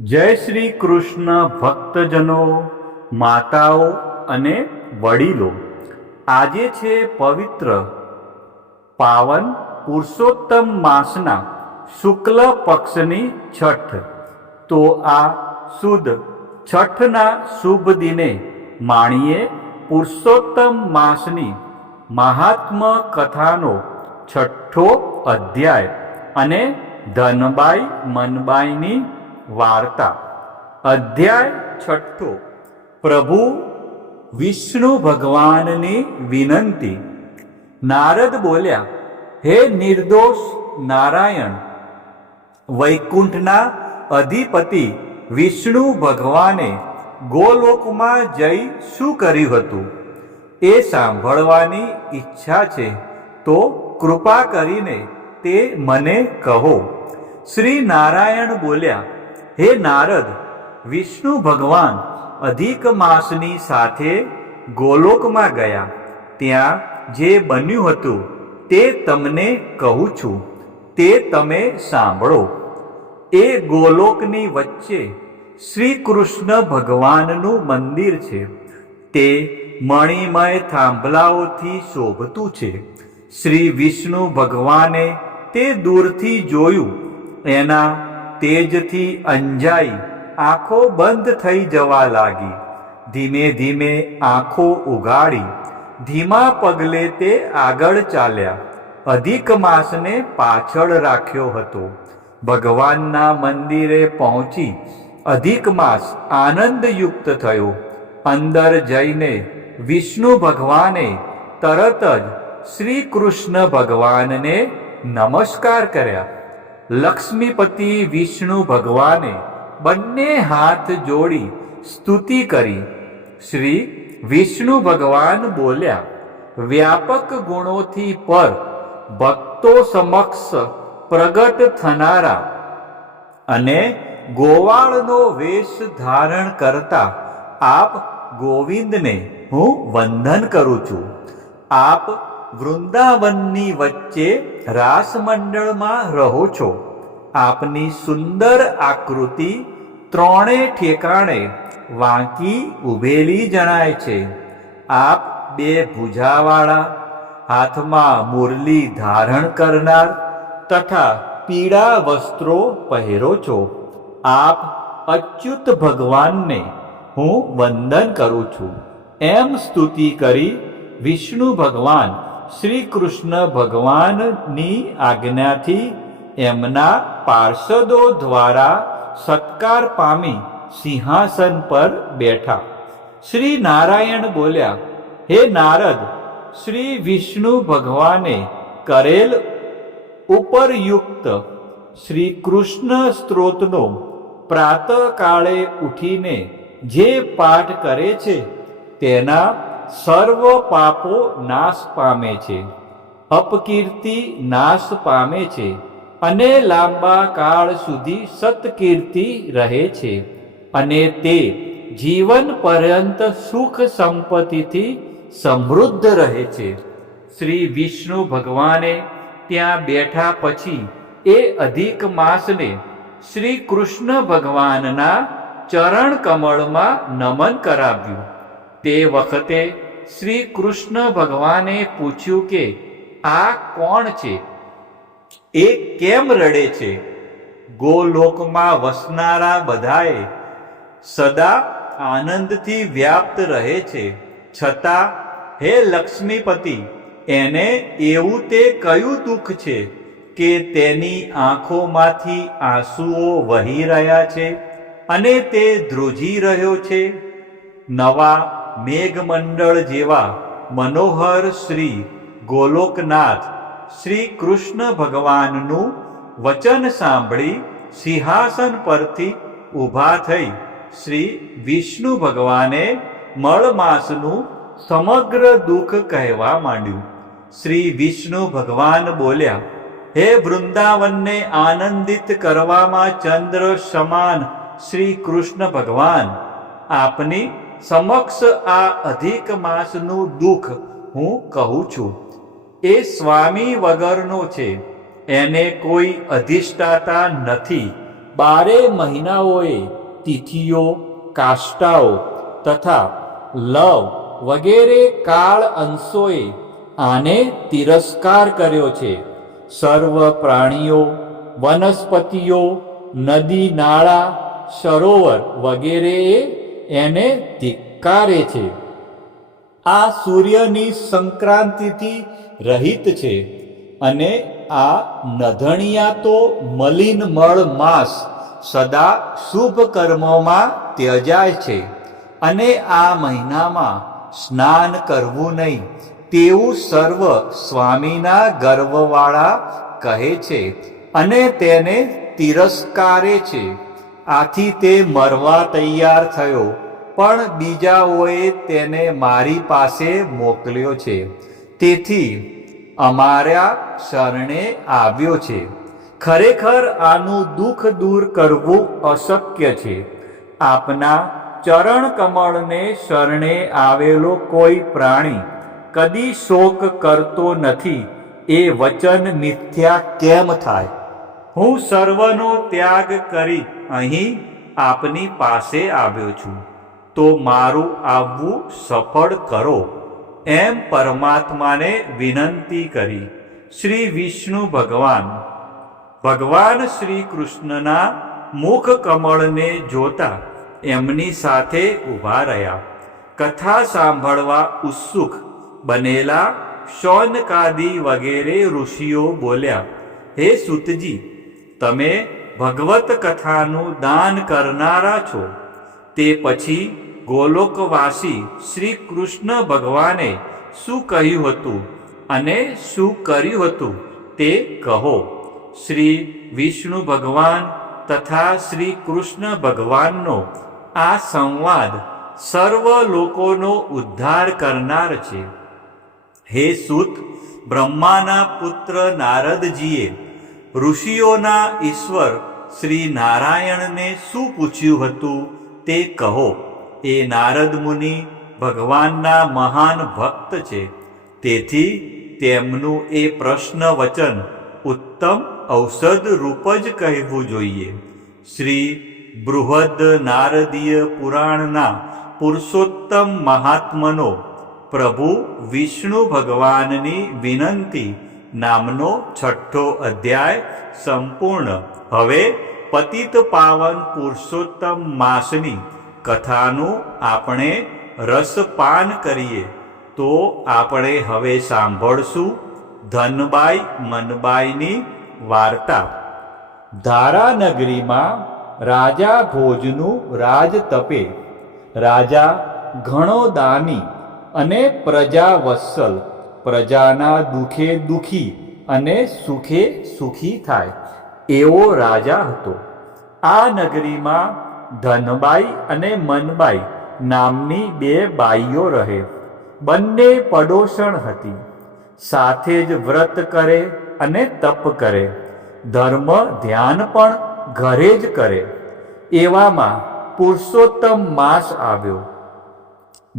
જય શ્રી કૃષ્ણ ભક્તજનો, માતાઓ અને વડીલો, આજે છે પવિત્ર પાવન પુરુષોત્તમ માસના શુક્લ પક્ષની છઠ। તો આ સુદ છઠના શુભ દિને માણીએ પુરુષોત્તમ માસની મહાત્મ્ય કથાનો છઠ્ઠો અધ્યાય અને ધનબાઈ મનબાઈની વાર્તા। અધ્યાય છઠ્ઠો। પ્રભુ વિષ્ણુ ભગવાનની વિનંતી। નારદ બોલ્યા, હે નિર્દોષ નારાયણ, વૈકુંઠના અધિપતિ વિષ્ણુ ભગવાને ગોલોકમાં જઈ શું કર્યું હતું એ સાંભળવાની ઈચ્છા છે, તો કૃપા કરીને તે મને કહો। શ્રી નારાયણ બોલ્યા, હે નારદ, વિષ્ણુ ભગવાન અધિક માસની સાથે ગોલોકમાં ગયા। ત્યાં જે બન્યું હતું તે તમને કહું છું, તે તમે સાંભળો। એ ગોલોકની વચ્ચે શ્રી કૃષ્ણ ભગવાનનું મંદિર છે। તે મણિમય થાંભલાઓથી શોભતું છે। શ્રી વિષ્ણુ ભગવાને તે દૂરથી જોયું, એના તેજથી અંજાઈ આંખો બંધ થઈ જવા લાગી। ધીમે ધીમે આંખો ઉઘાડી ધીમા પગલે તે આગળ ચાલ્યા। અધિક માસને પાછળ રાખ્યો હતો। ભગવાનના મંદિરે પહોંચી અધિક માસ આનંદયુક્ત થયો। અંદર જઈને વિષ્ણુ ભગવાને તરત જ શ્રી કૃષ્ણ ભગવાનને નમસ્કાર કર્યા। લક્ષ્મીપતિ વિષ્ણુ ભગવાને બંને હાથ જોડી સ્તુતિ કરી। શ્રી વિષ્ણુ ભગવાન બોલ્યા, વ્યાપક ગુણોથી પર ભક્તો સમક્ષ પ્રગટ થનારા અને ગોવાળનો વેશ ધારણ કરતા આપ ગોવિંદને હું વંદન કરું છું। આપ વૃંદાવનની વચ્ચે રાસમંડળમાં રહો છો। આપની સુંદર આકૃતિ ત્રણે ઠેકાણે વાંકી ઉભેલી જણાય છે। આપ બે ભુજાવાળા, હાથમાં મુરલી ધારણ કરનાર તથા પીળા વસ્ત્રો પહેરો છો। આપ અચ્યુત ભગવાનને હું વંદન કરું છું। એમ સ્તુતિ કરી વિષ્ણુ ભગવાન શ્રી કૃષ્ણ ભગવાનની આજ્ઞાથી એમના પાર્ષદો દ્વારા સત્કાર પામી સિંહાસન પર બેઠા। શ્રી નારાયણ બોલ્યા, હે નારદ, શ્રી વિષ્ણુ ભગવાને કરેલ ઉપરયુક્ત શ્રી કૃષ્ણ સ્ત્રોતનો પ્રાતઃકાળે ઉઠીને જે પાઠ કરે છે તેના સર્વ પાપો નાશ પામે છે, અપકીર્તિ નાશ પામે છે અને લાંબા કાળ સુધી સત્કીર્તિ રહે છે, અને તે જીવન પર્યંત સુખ સંપત્તિથી સમૃદ્ધ રહે છે। શ્રી વિષ્ણુ ભગવાને ત્યાં બેઠા પછી એ અધિક માસને શ્રી કૃષ્ણ ભગવાનના ચરણ કમળમાં નમન કરાવ્યું। તે વખતે શ્રી કૃષ્ણ ભગવાને પૂછ્યું કે આ કોણ છે? એ કેમ રડે છે? ગોલોકમાં વસનારા બધાએ સદા આનંદથી વ્યાપ્ત રહે છે, છતાં હે લક્ષ્મીપતિ, એને એવું તે કયું દુઃખ છે કે તેની આંખોમાંથી આંસુઓ વહી રહ્યા છે અને તે ધ્રુજી રહ્યો છે? નવા મેઘમંડળ જેવા મનોહર શ્રી ગોલોકનાથ શ્રી કૃષ્ણ ભગવાનનું વચન સાંભળી સિંહાસન પરથી ઊભા થઈ શ્રી વિષ્ણુ ભગવાને મળમાસનું સમગ્ર દુઃખ કહેવા માંડ્યું। શ્રી વિષ્ણુ ભગવાન બોલ્યા, હે વૃંદાવનને આનંદિત કરવામાં ચંદ્ર સમાન શ્રી કૃષ્ણ ભગવાન, આપની સમક્ષ આ અધિક માસનું દુઃખ હું કહું છું। એ સ્વામી વગરનો છે, એને કોઈ અધિષ્ઠાતા નથી, 12 મહિનાઓએ તિથિઓ, કાષ્ટાઓ તથા લવ વગેરે કાળ અંશોએ આને તિરસ્કાર કર્યો છે. સર્વ પ્રાણીઓ, વનસ્પતિઓ, નદી નાળા, સરોવર વગેરેએ એને ધિક્કારે છે. આ સૂર્યની સંક્રાંતિથી રહિત છે અને આ નધણિયા તો મલિન મળ માસ સદા શુભ કર્મોમાં ત્યજાય છે અને આ મહિનામાં સ્નાન કરવું નહીં તેવું સર્વ સ્વામીના ગર્વવાળા કહે છે અને તેને તિરસ્કારે છે. આથી તે મરવા તૈયાર થયો, પણ બીજાઓએ તેને મારી પાસે મોકલ્યો છે, તેથી અમારા શરણે આવ્યો છે. ખરેખર આનું દુઃખ દૂર કરવું અશક્ય છે. આપના ચરણ કમળને શરણે આવેલો કોઈ પ્રાણી કદી શોક કરતો નથી. એ વચન મિથ્યા કેમ થાય? હું સર્વનો ત્યાગ કરી અહીં આપની પાસે આવ્યો છું, તો મારું આવવું સફળ કરો, એમ પરમાત્માને વિનંતી કરી. શ્રી વિષ્ણુ ભગવાન શ્રી કૃષ્ણના મુખ કમળને જોતા એમની સાથે ઊભા રહ્યા. કથા સાંભળવા ઉત્સુક બનેલા શૌનકાદિ વગેરે ઋષિઓ બોલ્યા, હે સૂતજી, તમે ભગવત કથાનું દાન કરનારા છો. તે પછી ગોલોકવાસી શ્રી કૃષ્ણ ભગવાને શું કહ્યું હતું અને શું કર્યું હતું તે કહો. શ્રી વિષ્ણુ ભગવાન તથા શ્રી કૃષ્ણ ભગવાનનો આ સંવાદ સર્વ લોકોનો ઉદ્ધાર કરનાર છે. હે સૂત, બ્રહ્માના પુત્ર નારદજીએ ઋષિઓના ઈશ્વર શ્રી નારાયણને શું પૂછ્યું હતું તે કહો. એ નારદ મુનિ ભગવાનના મહાન ભક્ત છે, તેથી તેમનું એ પ્રશ્ન વચન ઉત્તમ ઔષધ રૂપ જ કહેવું જોઈએ. શ્રી બૃહદ નારદીય પુરાણના પુરુષોત્તમ મહાત્મનો પ્રભુ વિષ્ણુ ભગવાનની વિનંતી નામનો 6થો અધ્યાય સંપૂર્ણ. હવે પતિત પાવન પુરુષોત્તમ માસની કથાનું આપણે રસપાન કરીએ. તો આપણે હવે સાંભળશું ધનબાઈ મનબાઈની વાર્તા. ધારાનગરીમાં રાજા ભોજનું રાજ તપે. રાજા ઘણો દાની અને પ્રજા વત્સલ, પ્રજાના દુઃખે દુઃખી અને સુખે સુખી થાય એવો રાજા હતો. આ નગરીમાં ધનબાઈ અને મનબાઈ નામની 2 બાઈઓ રહે. બંને પડોશણ હતી. સાથે જ વ્રત કરે અને તપ કરે, ધર્મ ધ્યાન પણ ઘરે જ કરે. એવામાં પુરુષોત્તમ માસ આવ્યો.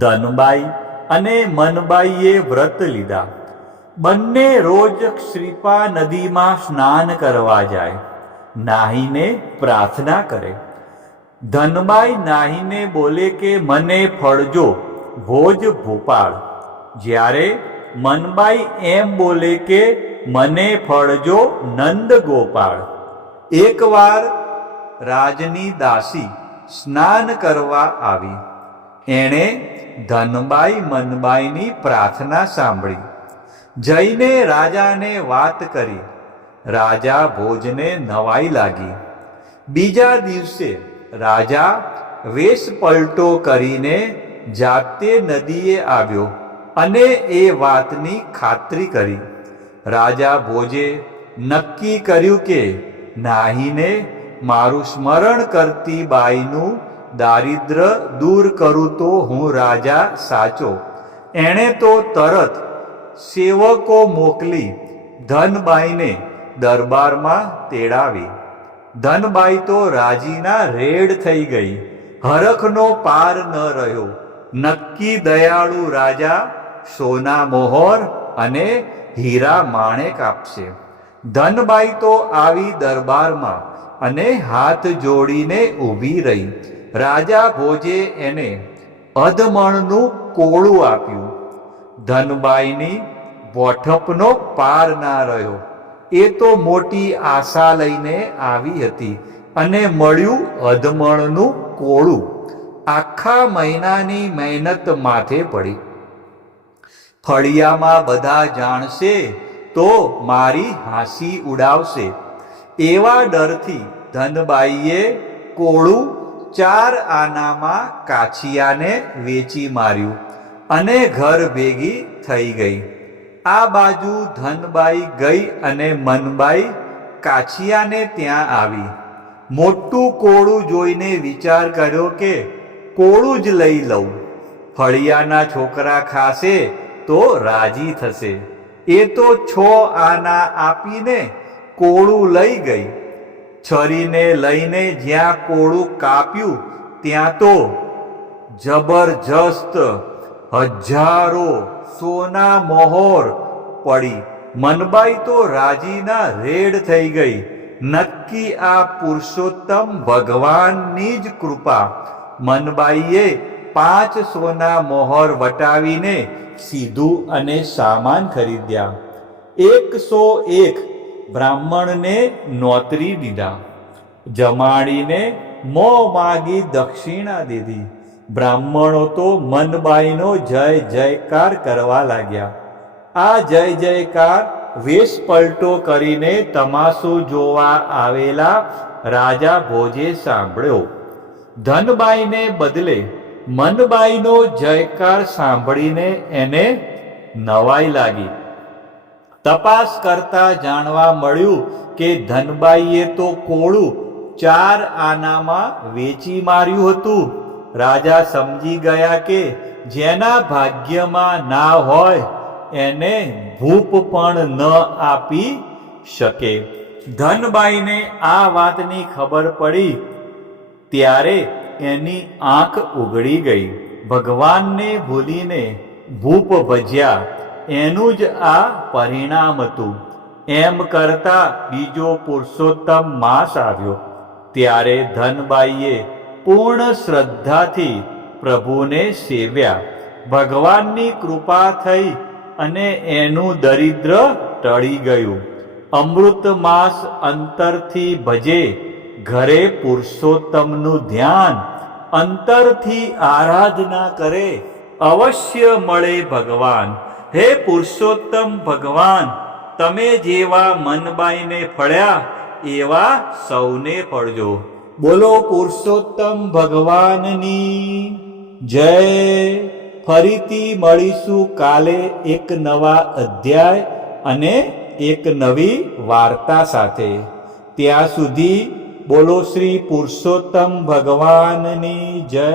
ધનબાઈ અને મનબાઈએ વ્રત લીધા. બંને રોજ શ્રીપા નદીમાં સ્નાન કરવા જાય. નાહીને પ્રાર્થના કરે. ધનબાઈ નાહીને બોલે કે મને ફળજો ભોજ ભોપાળ, જ્યારે મનબાઈ એમ બોલે કે મને ફળજો નંદ ગોપાળ. એકવાર રાજની દાસી સ્નાન કરવા આવી. એણે ધનબાઈ મનબાઈની પ્રાર્થના સાંભળી. જઈને રાજાને વાત કરી. રાજા ભોજને નવાઈ લાગી. બીજા દિવસે રાજા વેશ પલટો કરીને જાતે નદીએ આવ્યો અને એ વાતની ખાતરી કરી. રાજા ભોજે નક્કી કર્યું કે નાહીને મારું સ્મરણ કરતી બાઈનું દારિદ્ર દૂર કરું તો હું રાજા સાચો. એણે તો તરત સેવકો મોકલી ધનબાઈને દરબારમાં તેડાવી. ધનબાઈ તો રાજીના રેડ થઈ ગઈ. હરખનો પાર ન રહ્યો. નક્કી દયાળુ રાજા સોના મોહર અને હીરા માણેક આપશે. ધનબાઈ તો આવી દરબારમાં અને હાથ જોડીને ઊભી રહી. રાજા ભોજે એને અધમણનું કોળું આપ્યું. ધનબાઈની બોઠપનો પાર ના રહ્યો. એ તો મોટી આશા લઈને આવી હતી અને મળ્યું અધમણનું કોળું. આખા મહિનાની મહેનત માથે પડી. ફળિયામાં બધા જાણશે તો મારી હાંસી ઉડાવશે એવા ડરથી ધનબાઈએ કોળું 4 આનામાં કાછિયાને વેચી માર્યું અને ઘર ભેગી થઈ ગઈ. આ બાજુ ધનબાઈ ગઈ અને મનબાઈ કાછિયાને ત્યાં આવી. મોટું કોળું જોઈને વિચાર કર્યો કે કોળું જ લઈ લઉં. ફળિયાના છોકરા ખાશે તો રાજી થશે. એ તો 6 આના આપીને કોળું લઈ ગઈ. છરીને લઈને જ્યાં કોળું કાપ્યું ત્યાં તો જબરજસ્ત હજારો સોના મોહર પડી. મનબાઈ તો રાજીના રેડ થઈ ગઈ. નક્કી આ પુરુષોત્તમ ભગવાનની જ કૃપા. મનબાઈએ 5 સોના મોહર વટાવીને સીધું અને સામાન ખરીદ્યા. 101 બ્રાહ્મણને નોતરી દીધા. જમાડીને મોં માગી દક્ષિણા દીધી. બ્રાહ્મણો તો મનબાઈનો જય જયકાર કરવા લાગ્યા. આ જય જયકાર વેશ પલટો કરીને તમાશો જોવા આવેલા રાજા ભોજે સાંભળ્યો. ધનબાઈને બદલે મનબાઈનો જયકાર સાંભળીને એને નવાઈ લાગી. તપાસ કરતા જાણવા મળ્યું કે ધનબાઈએ તો કોળું 4 આનામાં વેચી માર્યું હતું. રાજા સમજી ગયા કે જેના ભાગ્યમાં ના હોય એને ભૂપ પણ ન આપી શકે. ધનબાઈને આ વાતની ખબર પડી ત્યારે એની આંખ ઉઘડી ગઈ. ભગવાનને ભૂલીને ભૂપ ભજ્યા એનું જ આ પરિણામ હતું. એમ કરતા બીજો પુરુષોત્તમ માસ આવ્યો. ત્યારે ધનબાઈએ પૂર્ણ શ્રદ્ધાથી પ્રભુને સેવ્યા. ભગવાનની કૃપા થઈ અને એનું દરિદ્ર ટળી ગયું. અમૃત માસ અંતરથી ભજે, ઘરે પુરુષોત્તમનું ધ્યાન, અંતરથી આરાધના કરે, અવશ્ય મળે ભગવાન. હે પુરુષોત્તમ ભગવાન, તમે જેવા મનબાઈને ફળ્યા એવા સૌને ફળજો. બોલો પુરુષોત્તમ ભગવાનની જય. ફરીથી મળીશું કાલે એક નવા અધ્યાય અને એક નવી વાર્તા સાથે. ત્યાં સુધી બોલો શ્રી પુરુષોત્તમ ભગવાનની જય.